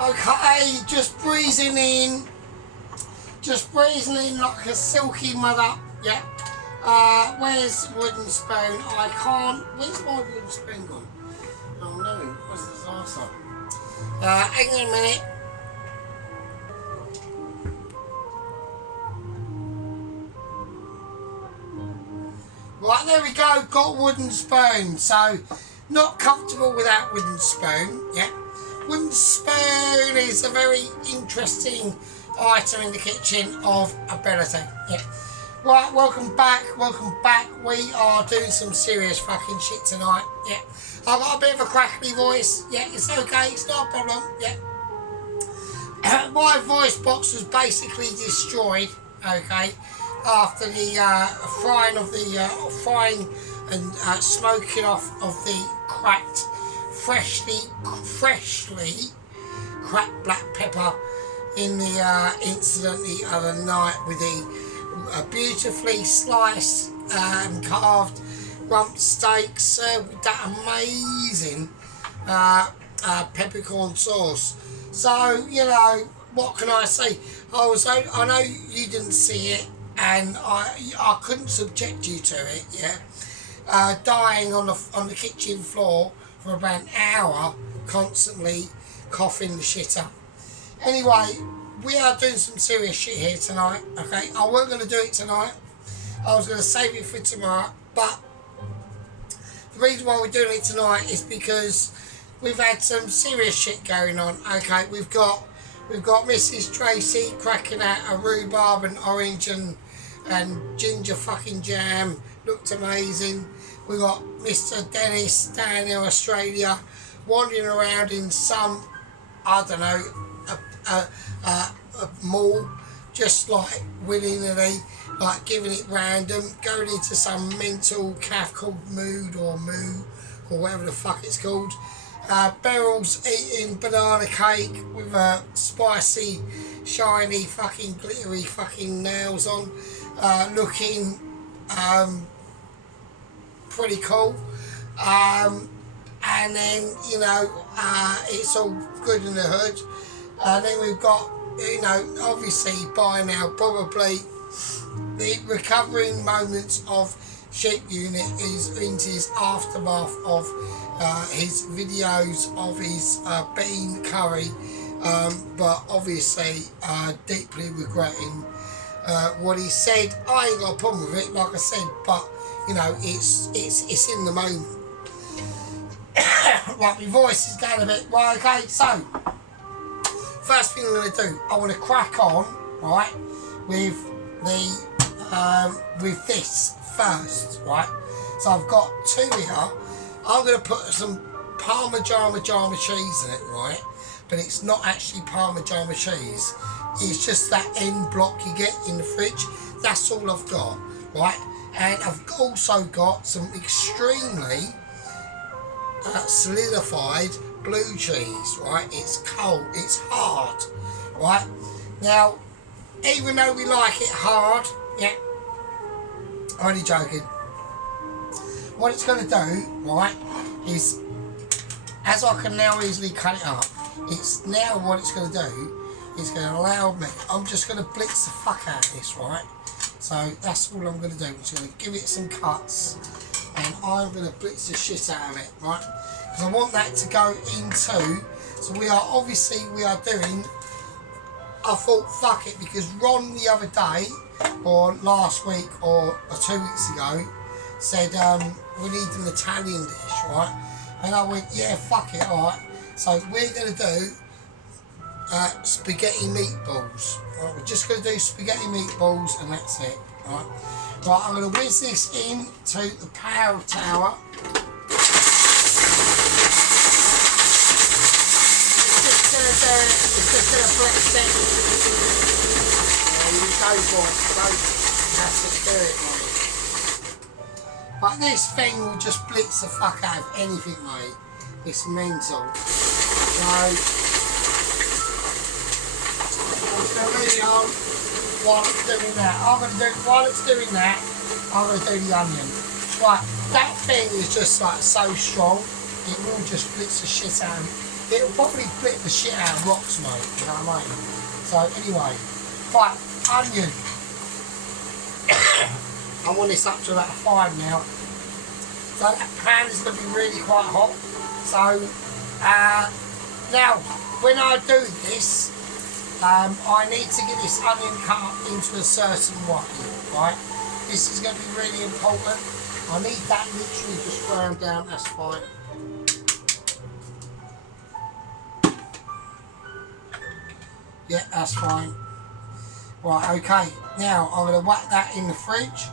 Okay, just breezing in like a silky mother. Yeah. Where's wooden spoon? I can't. Where's my wooden spoon gone? Oh no, what's the disaster? Hang on a minute. Right, there we go, got a wooden spoon. So, not comfortable without wooden spoon, yeah. Wooden spoon is a very interesting item in the kitchen of ability, yeah. Right, welcome back. We are doing some serious fucking shit tonight, yeah. I've got a bit of a crackly voice, yeah, it's okay, it's not a problem, yeah. My voice box was basically destroyed, okay, after the frying and smoking off of the cracked, freshly cracked black pepper in the incident the other night with the beautifully sliced and carved rump steak served with that amazing peppercorn sauce. So, you know, what can I say? I know you didn't see it, and I couldn't subject you to it, yeah. Dying on the kitchen floor for about an hour, constantly coughing the shit up. Anyway, we are doing some serious shit here tonight, okay? I weren't going to do it tonight. I was going to save it for tomorrow, but the reason why we're doing it tonight is because we've had some serious shit going on, okay? We've got Mrs. Tracy cracking out a rhubarb and orange and ginger fucking jam. Looked amazing. We got Mr. Dennis down in Australia wandering around in some, I don't know, a mall, just like willy-nilly, like giving it random, going into some mental calf called mood or whatever the fuck it's called. Beryl's eating banana cake with a spicy, shiny, fucking glittery fucking nails on, looking pretty cool. And then, you know, it's all good in the hood. And then we've got, you know, obviously by now probably the recovering moments of Sheep Unit is into his aftermath of his videos of his bean curry, but obviously deeply regretting what he said. I ain't got a problem with it, like I said, but you know, it's in the moment. Right, my voice is going a bit right. Okay, so first thing I'm going to do, I want to crack on, right, with the with this first, right. So I've got two here. I'm going to put some Parmesan cheese in it, right? But it's not actually Parmesan cheese. It's just that end block you get in the fridge. That's all I've got, right? And I've also got some extremely solidified blue cheese, right? It's cold, it's hard, right? Now, even though we like it hard, yeah, I'm only joking. What it's going to do, right, is, as I can now easily cut it up, it's now what it's going to do is going to allow me, I'm just going to blitz the fuck out of this, right? So that's all I'm going to do. I'm just going to give it some cuts, and I'm going to blitz the shit out of it, right? Because I want that to go into, so we are doing, I thought fuck it, because Ron the other day, or last week, or 2 weeks ago, said we need an Italian dish, right? And I went, yeah, fuck it, alright. So we're going to do spaghetti meatballs. Right, we're just going to do spaghetti meatballs and that's it, right? Right, I'm going to whiz this into the power tower. It's just going to blitz it. There you go, boys. That's to do it, mate. But this thing will just blitz the fuck out of anything, mate. It's mental. So, I'm just going to leave it on while it's doing that. While it's doing that, I'm going to do the onion. Right, that thing is just like so strong, it will just blitz the shit out of it. it'll probably flip the shit out of rocks, mate, you know what I mean? So anyway, right, onion. I want this up to about 5 now. So that pan is going to be really quite hot. So now, when I do this, I need to get this onion cut up into a certain way, right? This is going to be really important. I need that literally just ground down, that's fine. Yeah, that's fine. Right, okay. Now, I'm going to whack that in the fridge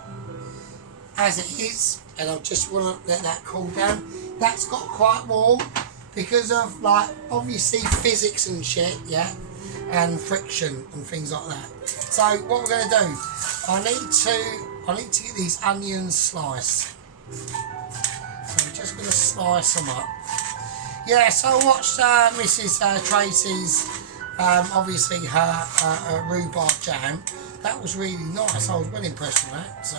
as it is, and I just want to let that cool down. That's got quite warm because of, like, obviously physics and shit, yeah, and friction and things like that. So what we're going to do, I need to get these onions sliced. So I'm just going to slice them up. Yeah, so I watched Mrs. Tracy's, obviously her rhubarb jam. That was really nice. I was well impressed with that. So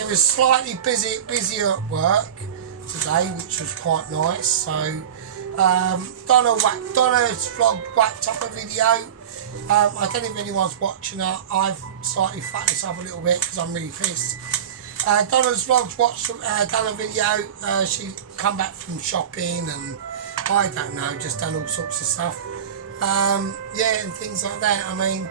it was slightly busier at work today, which was quite nice. So Donna's vlog whacked up a video. I don't know if anyone's watching it. I've slightly fucked this up a little bit because I'm really pissed. Donna's vlogs done a video. She come back from shopping and I don't know, just done all sorts of stuff. Yeah, and things like that. I mean,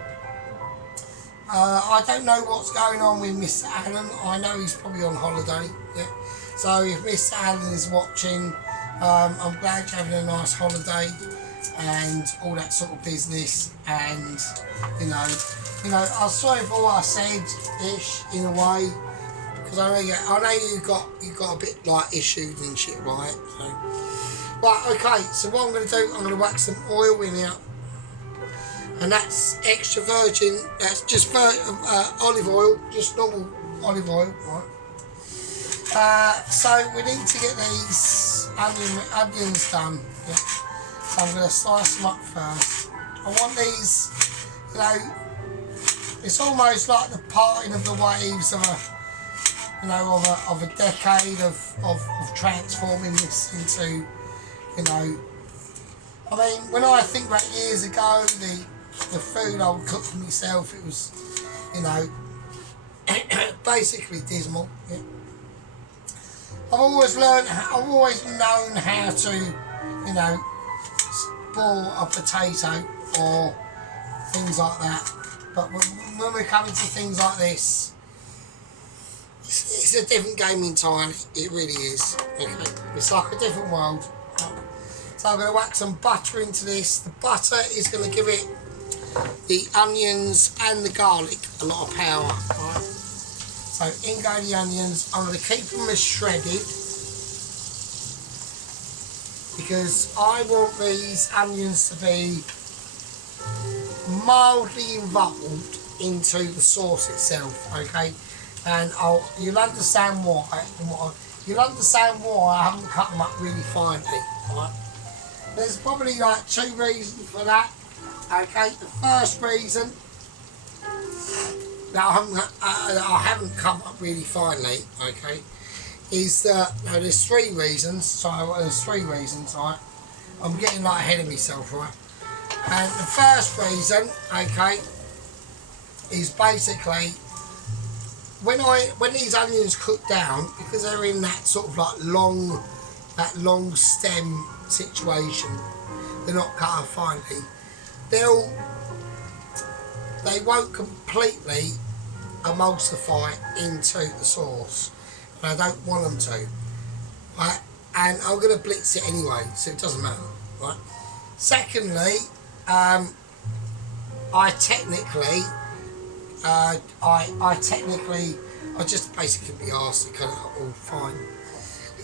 I don't know what's going on with Mr. Allen. I know he's probably on holiday. Yeah. So if Mr. Allen is watching, I'm glad you're having a nice holiday and all that sort of business. And you know, I'm sorry for what I said, ish, in a way, because I know you got a bit like issues and shit, right? So, right, okay. So what I'm going to do, I'm going to whack some oil in here. And that's extra virgin, that's just olive oil, just normal olive oil, right? So we need to get these onions done, yeah? So I'm going to slice them up first. I want these, you know, it's almost like the parting of the waves of a, you know, of a decade of transforming this into, you know, I mean, when I think back years ago, the food I would cook for myself, it was, you know, basically dismal. Yeah. I've always known how to, you know, boil a potato or things like that. But when we're coming to things like this, it's a different game entirely. It really is. Okay, it's like a different world. So I'm going to whack some butter into this. The butter is going to give it, the onions and the garlic, a lot of power. Right? So in go the onions. I'm going to keep them as shredded because I want these onions to be mildly involved into the sauce itself. Okay, and you'll understand why. You'll understand why I haven't cut them up really finely. Right? There's probably like 2 reasons for that. Okay, the first reason that I haven't come up really finely, okay, is that, no, there's 3 reasons. So there's 3 reasons, right? I'm getting like ahead of myself, right? And the first reason, okay, is basically when these onions cook down, because they're in that sort of like long stem situation, they're not cut up finely. They won't completely emulsify into the sauce, and I don't want them to, right? And I'm going to blitz it anyway, so it doesn't matter, right? Secondly, I just basically be asked to cut it up all fine.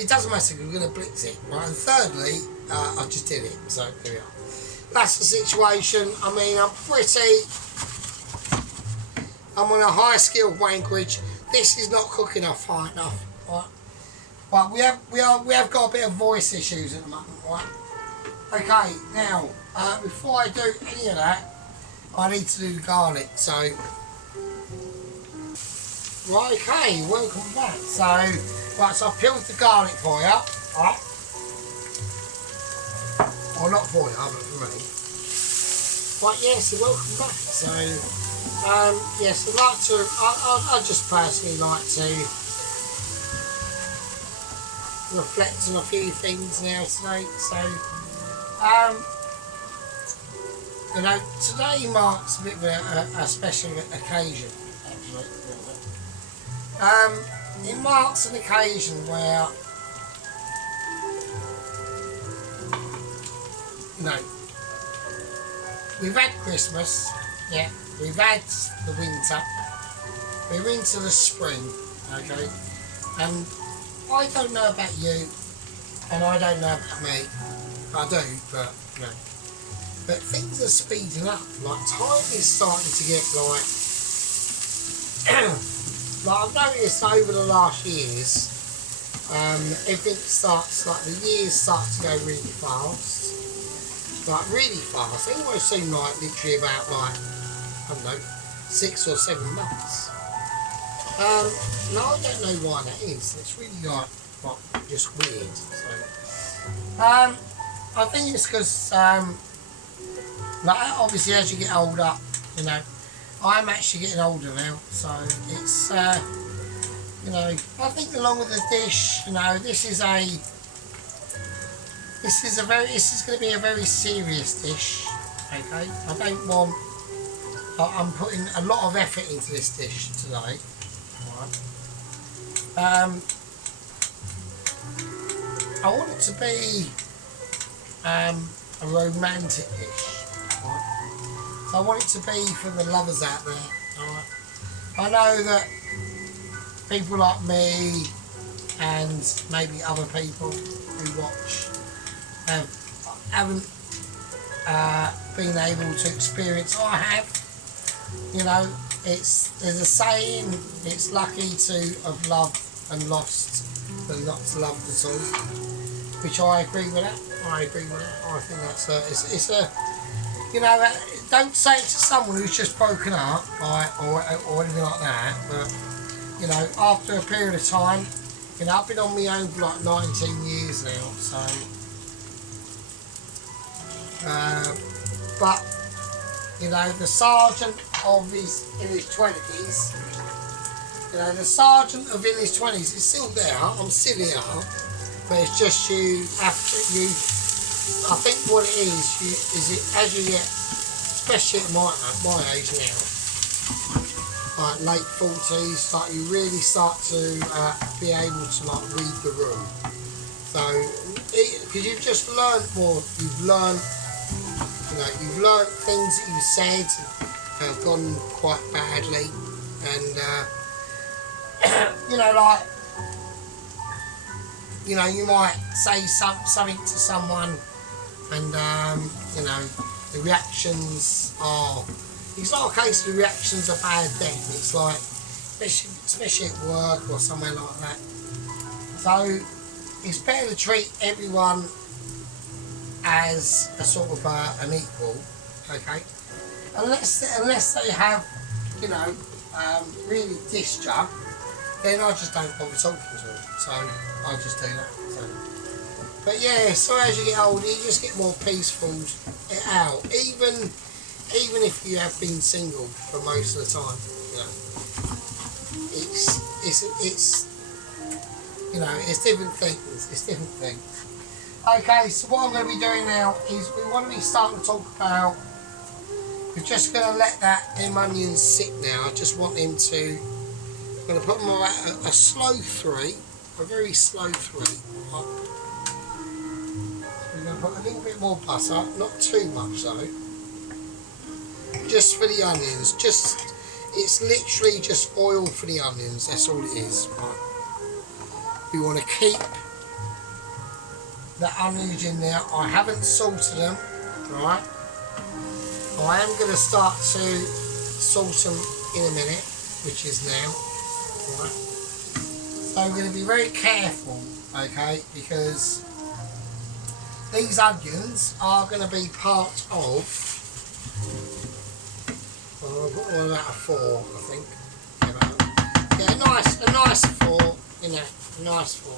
It doesn't matter, we're going to blitz it, right? And thirdly, I just did it, so there we are. That's the situation. I mean, I'm on a high skilled wankerage. This is not cooking off high enough, right? But we have got a bit of voice issues at the moment, right? Okay, now before I do any of that, I need to do the garlic. So, right, okay, welcome back. So, right, so I peeled the garlic for you, right? Well, not for you, but for me. But yes, welcome back. So, yes, I'd like to, I just personally like to reflect on a few things now today. So, you know, today marks a bit of a special occasion, actually. It marks an occasion where, you know, we've had Christmas, yeah, we've had the winter, we're into the spring, okay, and I don't know about you, and I don't know about me, I do, but, you know, but things are speeding up, like time is starting to get like, like I've noticed over the last years, everything starts, like the years start to go really fast. Like really fast. They almost seem like literally about like, I don't know, 6 or 7 months. Now I don't know why that is. It's really like just weird. So, I think it's because, like obviously as you get older, you know, I'm actually getting older now, so it's, you know, I think along with the dish, you know, this is going to be a very serious dish, okay? I don't want, I'm putting a lot of effort into this dish today, right? I want it to be a romantic dish, right? So I want it to be for the lovers out there, right? I know that people like me and maybe other people who watch haven't been able to experience. I have, you know, there's a saying, it's lucky to have loved and lost than not to love at all, which I agree with that. I think that's it's a, you know, don't say it to someone who's just broken up, or anything like that, but, you know, after a period of time, you know, I've been on my own for like 19 years now, so, but, you know, the sergeant in his 20s, you know, the sergeant in his 20s is still there, I'm still here, but it's just I think what it is as you get, especially at my age now, like late 40s, like you really start to be able to like read the room. So, because you've just learned more, you've learned things that you said have gone quite badly, and you know, like, you know, you might say something to someone, and you know, the reactions are, it's not a case of the reactions are bad then, it's like, especially at work or somewhere like that. So it's better to treat everyone as a sort of an equal, okay? Unless they have, you know, really discharge, then I just don't bother talking to them. So I just do that. So. But yeah, so as you get older, you just get more peaceful out. Even if you have been single for most of the time, you know, it's you know, it's different things. It's different things. Okay, so what I'm going to be doing now is we want to be starting to talk about. We're just going to let them onions sit now. I just want them to. I'm going to put them at a slow 3, a very slow 3. Right. We're going to put a little bit more butter, not too much though. Just for the onions. It's literally just oil for the onions. That's all it is. Right. We want to keep the onions in there. I haven't salted them, right? I am going to start to salt them in a minute, which is now, right? So I'm going to be very careful, okay, because these onions are going to be part of, well, I've got one out of 4, I think. Yeah, a nice 4, you know, a nice 4.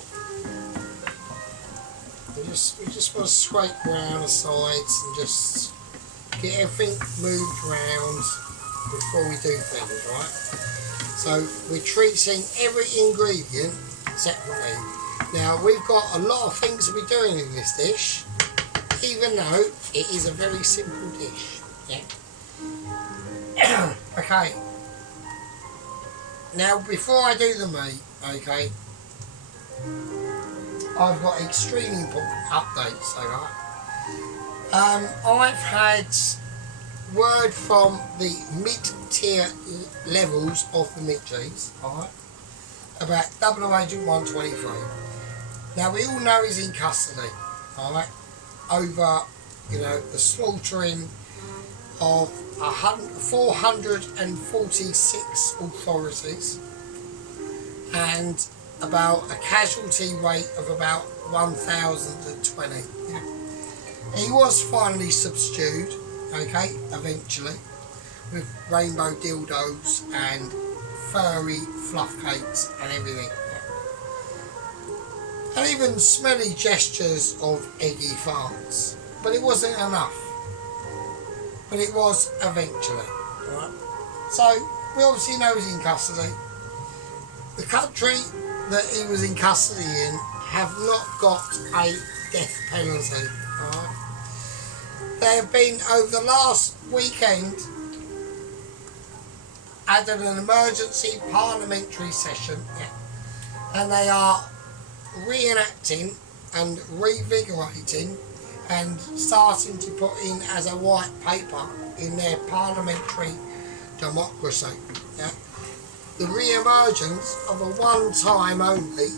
We just want to scrape around the sides and just get everything moved around before we do things, right? So we're treating every ingredient separately. Now we've got a lot of things to be doing in this dish, even though it is a very simple dish. Yeah. Okay. Now before I do the meat, okay, I've got extremely important updates. I've had word from the mid-tier levels of the meat cheese, alright, about Double Agent 123. Now we all know he's in custody, alright, over, the slaughtering of 446 authorities and about a casualty rate of about 1,020. Yeah. He was finally subdued, okay, eventually, with rainbow dildos and furry fluff cakes and everything. And even smelly gestures of eggy farts. But it wasn't enough. But it was eventually. Right? So, we obviously know he's in custody. The country that he was in custody in have not got a death penalty. Right? They have been, over the last weekend, had an emergency parliamentary session, and they are reenacting and revigorating and starting to put in as a white paper in their parliamentary democracy. Yeah? The re-emergence of a one-time only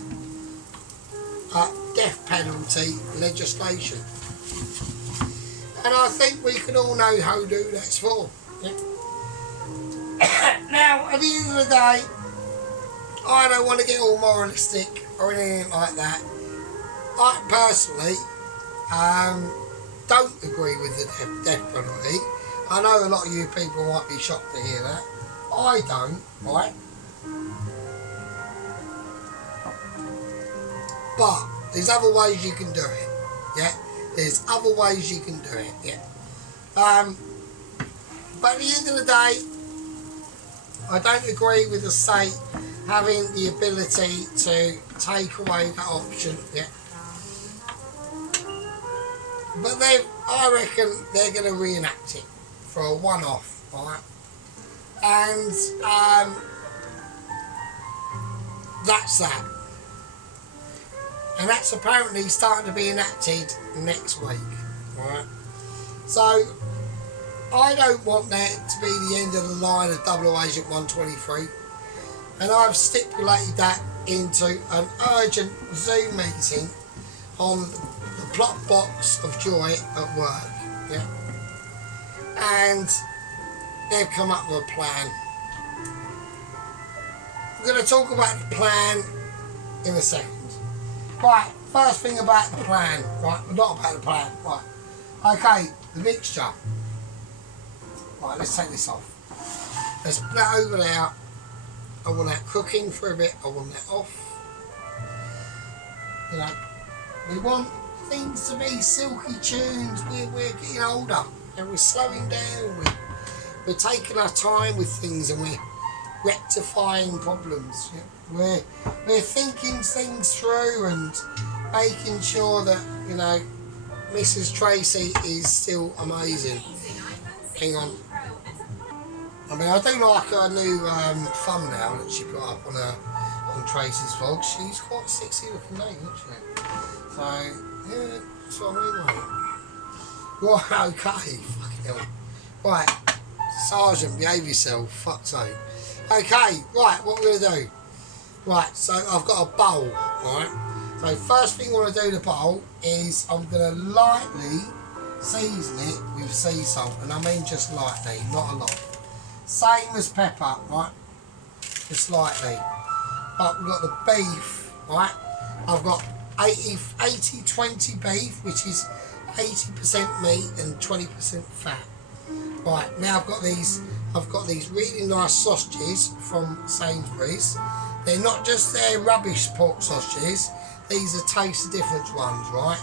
death penalty legislation. And I think we can all know who that's for. Yeah? Now, at the end of the day, I don't want to get all moralistic or anything like that. I personally don't agree with the death penalty. I know a lot of you people might be shocked to hear that. I don't, right? But there's other ways you can do it, yeah? There's other ways you can do it, yeah? But at the end of the day, I don't agree with the state having the ability to take away that option, yeah? But I reckon they're going to reenact it for a one-off, right? And that's that. And that's apparently starting to be enacted next week, right? So, I don't want that to be the end of the line of Double Agent 123. And I've stipulated that into an urgent Zoom meeting on the plot box of joy at work, yeah? And they've come up with a plan. We're going to talk about the plan in a second. Right, first thing about the plan, right, not about the plan, right. Okay, the mixture. Right, let's take this off. Let's put that over there. I want that cooking for a bit, I want that off. We want things to be silky tunes. We're getting older and we're slowing down. We're taking our time with things and we're rectifying problems. We're thinking things through and making sure that, Mrs. Tracy is still amazing. Hang on. I mean, I do like her new thumbnail that she put up on Tracy's vlog. She's quite a sexy looking lady, isn't she? So, yeah, that's what I mean, mate. Right, okay, fucking hell. Right, Sergeant, behave yourself, fuck's sake. Okay, right, what we're going to do. Right, so I've got a bowl, right? So first thing I want to do the bowl is I'm going to lightly season it with sea salt. And I mean just lightly, not a lot. Same as pepper, right? Just lightly. But we've got the beef, right? I've got 80-20 beef, which is 80% meat and 20% fat. Right, now I've got these really nice sausages from Sainsbury's. They're not just their rubbish pork sausages, these are taste the difference ones, right?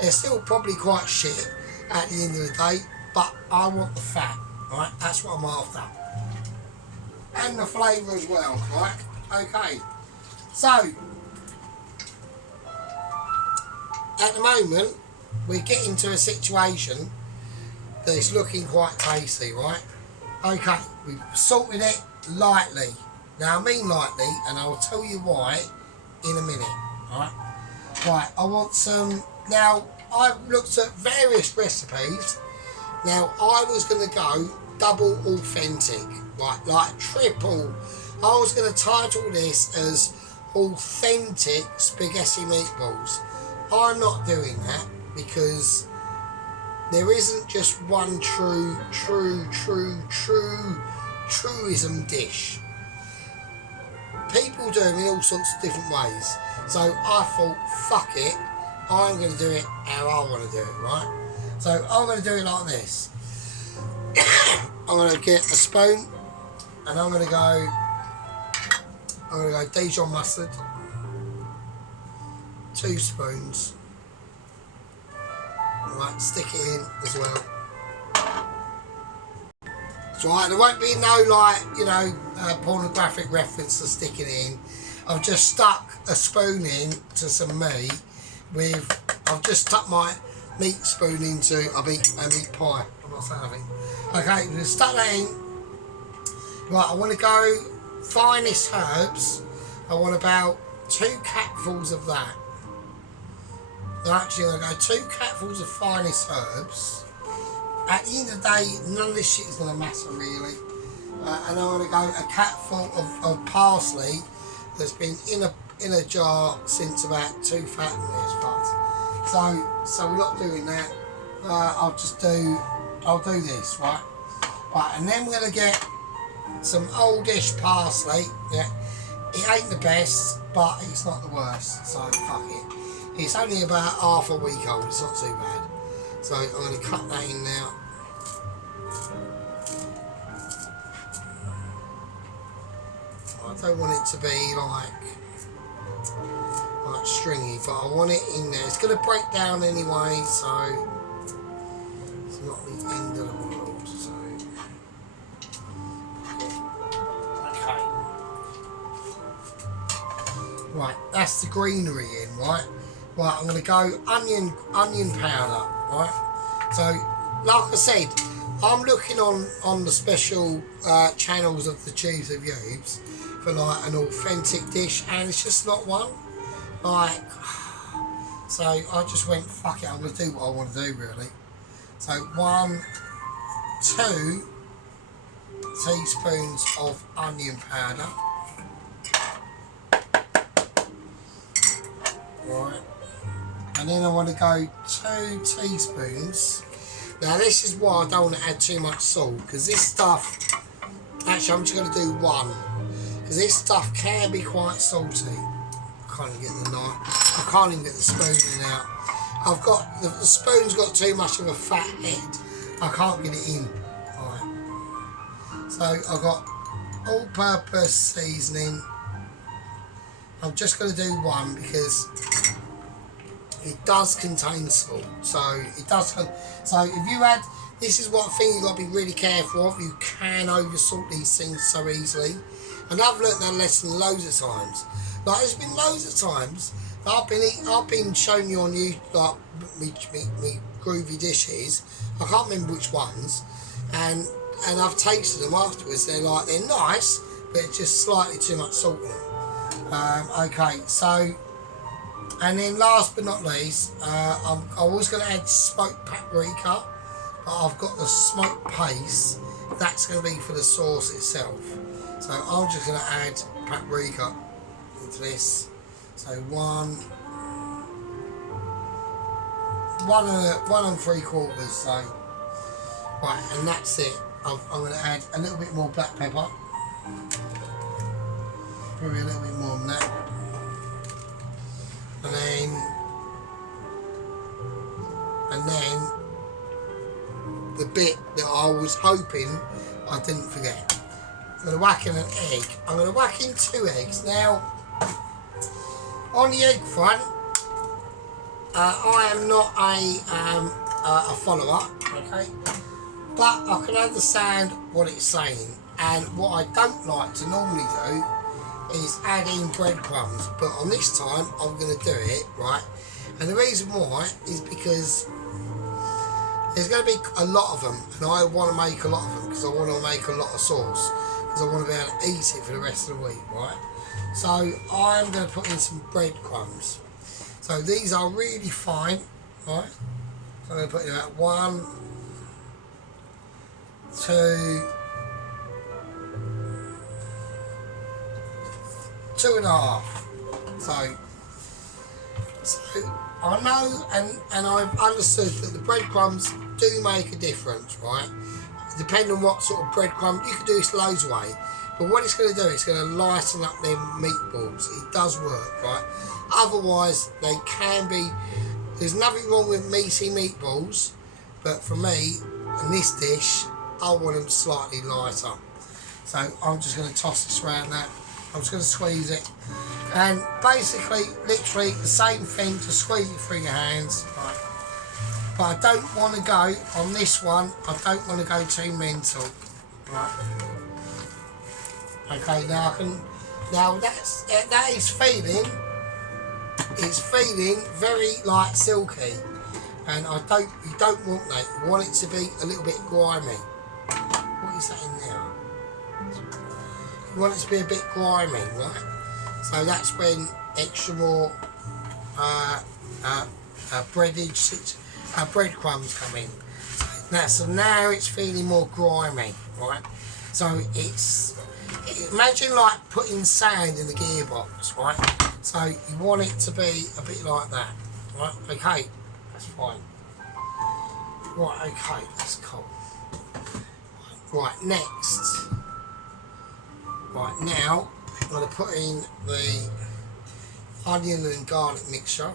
They're still probably quite shit at the end of the day, but I want the fat, right? That's what I'm after. And the flavour as well, right? Okay. So, at the moment, we're getting to a situation that is looking quite tasty, right? Okay, we've salted it lightly. Now, I mean lightly, and I'll tell you why in a minute, right? Right, I want some... Now, I've looked at various recipes. Now, I was going to go double authentic, right, like triple. I was going to title this as authentic spaghetti meatballs. I'm not doing that because there isn't just one truism dish. People do them in all sorts of different ways. So I thought, fuck it, I'm going to do it how I want to do it, right? So I'm going to do it like this. I'm going to get a spoon and I'm going to go Dijon mustard, 2 spoons. Right, stick it in as well. It's right, there won't be no pornographic reference to sticking it in. I've just stuck a spoon in to some meat I've just stuck my meat spoon into a meat pie. I'm not saying anything. Okay, I'm going to stuck that in. Right, I want to go finest herbs. I want about 2 capfuls of that. Actually, I'm going to go 2 capfuls of finest herbs. At the end of the day, none of this shit is going to matter really. And I'm going to go a capful of parsley that's been in a jar since about 2 fat minutes. So we're not doing that. I'll do this, right? Right, and then we're going to get some oldish parsley. Yeah, it ain't the best, but it's not the worst. So fuck it. It's only about half a week old. It's not too bad. So I'm going to cut that in now. I don't want it to be like stringy, but I want it in there. It's going to break down anyway, so it's not the end of the world. So okay, right, that's the greenery in, right? Right, I'm going to go onion powder, right? So, like I said, I'm looking on the special channels of the Tubes of Yubes for like an authentic dish, and it's just not one. Like, so I just went, fuck it, I'm going to do what I want to do really. So 1, 2 teaspoons of onion powder. Right. And then I want to go 2 teaspoons. Now this is why I don't want to add too much salt, because this stuff, actually I'm just going to do 1, because this stuff can be quite salty. I can't even get the knife, I can't even get the spoon in out. I've got, the spoon's got too much of a fat head, I can't get it in. Right. So I've got all-purpose seasoning. I'm just going to do 1 because it does contain salt, so it does. So if you add, this is one thing you've got to be really careful of. You can over salt these things so easily, and I've learnt that lesson loads of times. Like there's been loads of times that I've been showing you on YouTube like me groovy dishes. I can't remember which ones, and I've tasted them afterwards. They're nice, but it's just slightly too much salt in them. Okay, so. And then last but not least, I was going to add smoked paprika, but I've got the smoked paste. That's going to be for the sauce itself. So I'm just going to add paprika into this. So 1 and 3/4. So right, and that's it. I'm going to add a little bit more black pepper. Probably a little bit more than that. And then the bit that I was hoping I didn't forget. I'm going to whack in an egg. I'm going to whack in 2 eggs. Now, on the egg front, I am not a follower, okay, but I can understand what it's saying. And what I don't like to normally do is add in breadcrumbs, but on this time I'm going to do it, right? And the reason why is because there's going to be a lot of them, and I want to make a lot of them because I want to make a lot of sauce, because I want to be able to eat it for the rest of the week, right? So I'm going to put in some breadcrumbs. So these are really fine, right? So I'm going to put in about 1, 2, 2.5. So I know and I've understood that the breadcrumbs do make a difference, right? Depending on what sort of breadcrumb, you can do this loads of ways. But what it's going to do, it's going to lighten up them meatballs. It does work, right? Otherwise, they can be... There's nothing wrong with meaty meatballs, but for me, in this dish, I want them slightly lighter. So I'm just going to toss this around that. I'm just going to squeeze it. And basically, literally the same thing to squeeze it through your hands. Right? But I don't want to go, on this one, I don't want to go too mental. Right? Okay, now I can... Now that is feeling... It's feeling very like silky. And you don't want that. You want it to be a little bit grimy. What is that in there? You want it to be a bit grimy, right? So that's when extra more breadcrumbs come in. So now it's feeling more grimy, right? So imagine like putting sand in the gearbox, right? So you want it to be a bit like that, right? Okay, that's fine. Right, okay, that's cool. Right, next. Right, now I'm going to put in the onion and garlic mixture.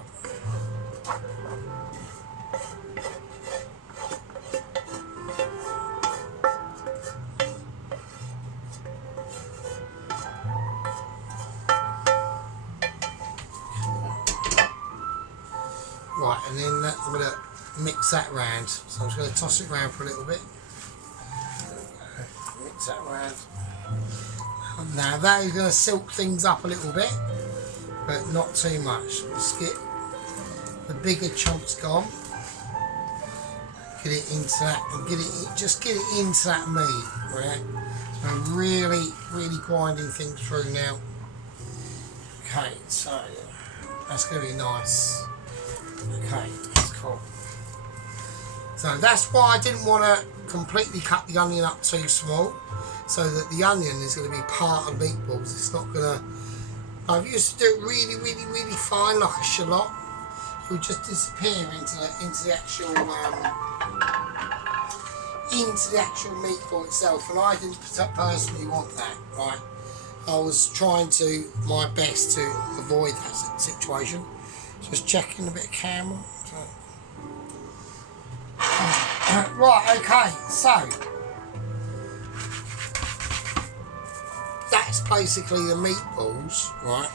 Right, and then I'm going to mix that round. So I'm just going to toss it around for a little bit. Mix that around. Now that is going to silk things up a little bit, but not too much. Just get the bigger chunks gone. Get it into that, and just get it into that meat, right? So really grinding things through now. Okay, so that's going to be nice. Okay, that's cool. So that's why I didn't want to completely cut the onion up too small, so that the onion is going to be part of meatballs. It's not going to... I used to do it really fine, like a shallot. It would just disappear into the actual meatball itself, and I didn't personally want that, right? I was trying my best to avoid that situation. Just checking a bit of camera. So. Right, okay, so that's basically the meatballs, right?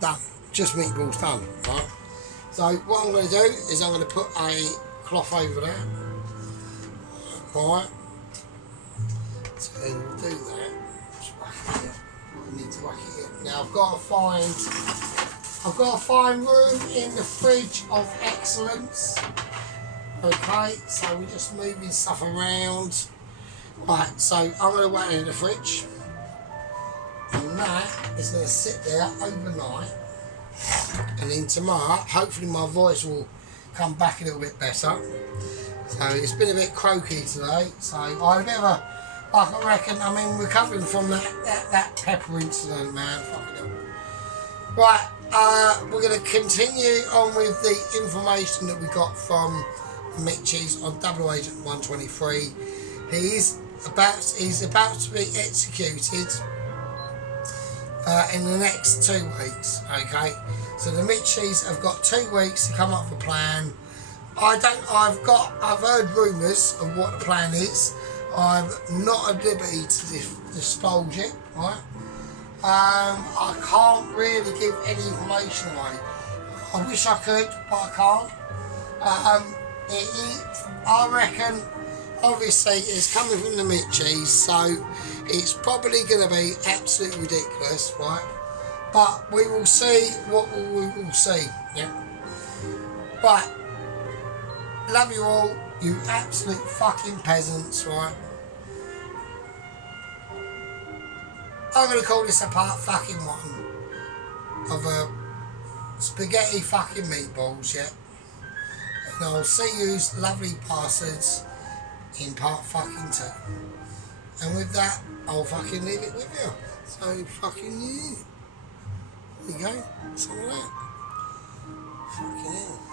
Done. Just meatballs done, right? So what I'm going to do is I'm going to put a cloth over that. Right. So we'll do that. Just whack it in. I need to whack it in. Now I've got to find room in the fridge of excellence. Okay, so we're just moving stuff around. Right, so I'm going to whack it in the fridge. And that is going to sit there overnight. And then tomorrow, hopefully my voice will come back a little bit better. So it's been a bit croaky today. So I had a bit of a, I reckon, I mean, recovering from that pepper incident, man. Fucking hell. Right, we're going to continue on with the information that we got from Mick Cheese on Double Agent 123. He's about to be executed in the next 2 weeks. Okay, so the Mick Cheese have got 2 weeks to come up with a plan. I've heard rumours of what the plan is. I'm not at liberty to divulge it, right? I can't really give any information away. I wish I could, but I can't. I reckon, obviously, it's coming from the meat cheese, so it's probably going to be absolutely ridiculous, right? But we will see what we will see. Yeah. Right. Love you all, you absolute fucking peasants, right? I'm going to call this a part fucking one of a spaghetti fucking meatballs, yeah? And I'll see you lovely bastards in part fucking 2. And with that, I'll fucking leave it with you. So fucking yeah. There you go. That's all that. Fucking hell.